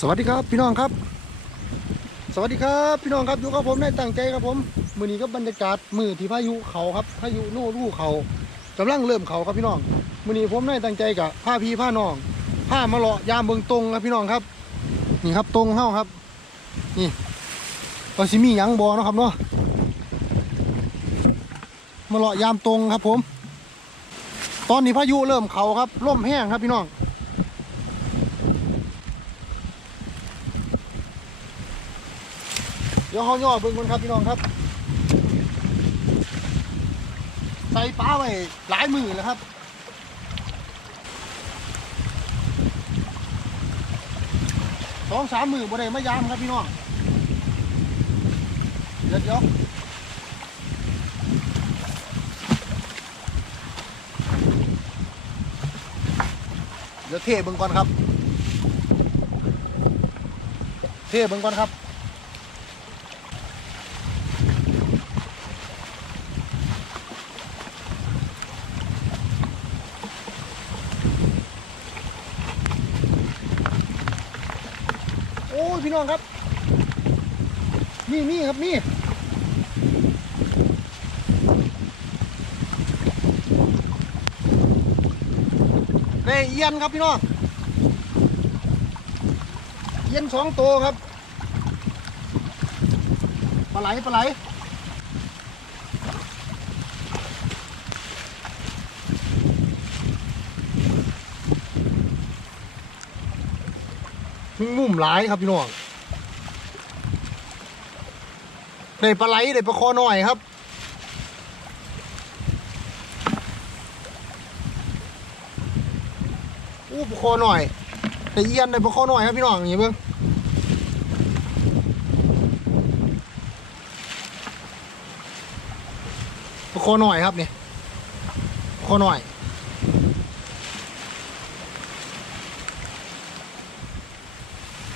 สวัสดีครับพี่น้องครับสวัสดีครับพี่น้องครับอยู่กับผมได้ตั้งใจครับผมมื้อนี้ก็บรรยากาศมื้อที่พายุเขาครับพายุโน่รูเขากำลังเริ่มเขาครับพี่น้องมื้อนี้ผมได้ตั้งใจกับผ้าพี่ผ้าน้องผ้ามาเลาะยามเบิงตรงครับพี่น้องครับนี่ครับตรงเฮ้าครับนี่ก็สิมีหยังบ่เนาะครับเนาะมาเลาะยามตรงครับผมตอนนี้พายุเริ่มเขาครับลมแห้งครับพี่น้องเดี๋ยวเขาย่อเบิ่งกันครับพี่น้องครับใส่ปลาไว้หลายมือแล้วครับ2-3 มือบ่ได้มายามครับพี่น้องเดี๋ยวเทเบิ่งก่อนครับเทเบิ่งก่อนครับโอ้ยพี่น้องครับนี่ครับนี่ได้เอียนครับพี่น้องเอียน2 ตัวครับปลาไหลมุมหลายครับพี่น้องได้ปลาไหลได้ปลาคอหน่อยครับอู้ปลาคอหน่อยได้เอียนได้ปลาคอหน่อยครับพี่น้องอย่างนี้เบิ้งปลาคอหน่อยครับนี่ปลาคอหน่อย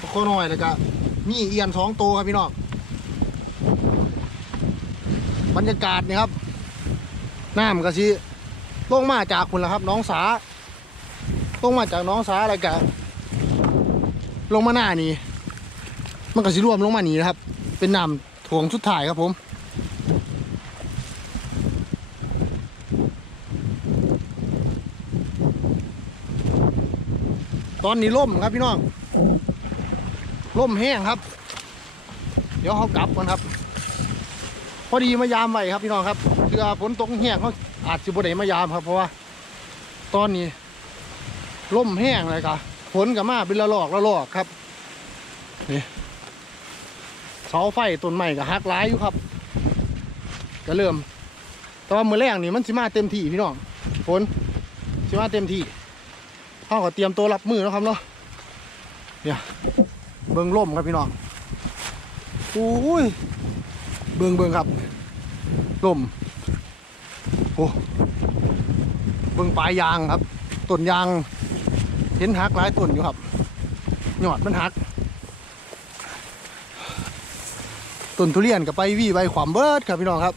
ปลาคอหน่อยแล้วก็มีเอียน2 ตัวครับพี่น้องบรรยากาศนี่ครับน้ำก็สิลงมาจากคุณละครับน้องสาลงมาจากน้องสาอะไรกันลงมาหน้านี่มันก็สิรวมลงมานี่นะครับเป็นน้ำถ่วงสุดท้ายครับผมตอนนี้ล่มครับพี่น้องล่มแห้งครับเดี๋ยวเขากลับก่อนครับพอดีมายามไว้ครับพี่น้องครับเรือฝนตกแห้งเขาอาจจะบ่ได้มายามครับเพราะว่าตอนนี้ล่มแห้งเลยครับฝนกับมาเป็นละลอกครับนี่เสาไฟต้นไม้กับหักหลายอยู่ครับก็เริ่มแต่ว่ามื้อแรกนี่มันสิมาเต็มที่พี่น้องฝนสิมาเต็มที่เขาก็เตรียมตัวรับมือแล้วครับเนาะเนี่ยเบิ่งล่มครับพี่น้องอุ้ยเบิ่งครับล่มโอ้เบิ่งปลายยางครับต้นยางเห็นหักหลายต้นอยู่ครับยอดมันหักต้นทุเรียนกับใบใบขวามเบิดครับพี่น้องครับ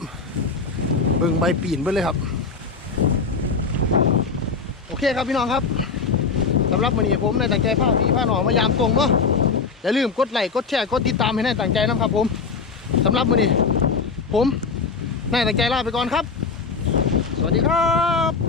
เบิ่งใบปีนเบิดเลยครับโอเคครับพี่น้องครับสำหรับวันนี้ผมได้ตั้งใจพาพี่พาน้องมายามตรงเนาะอย่าลืมกดไลค์กดแชร์กดติดตามให้ได้ตั้งใจนะครับผมสำหรับวันนี้ผมได้ตั้งใจลาไปก่อนครับสวัสดีครับ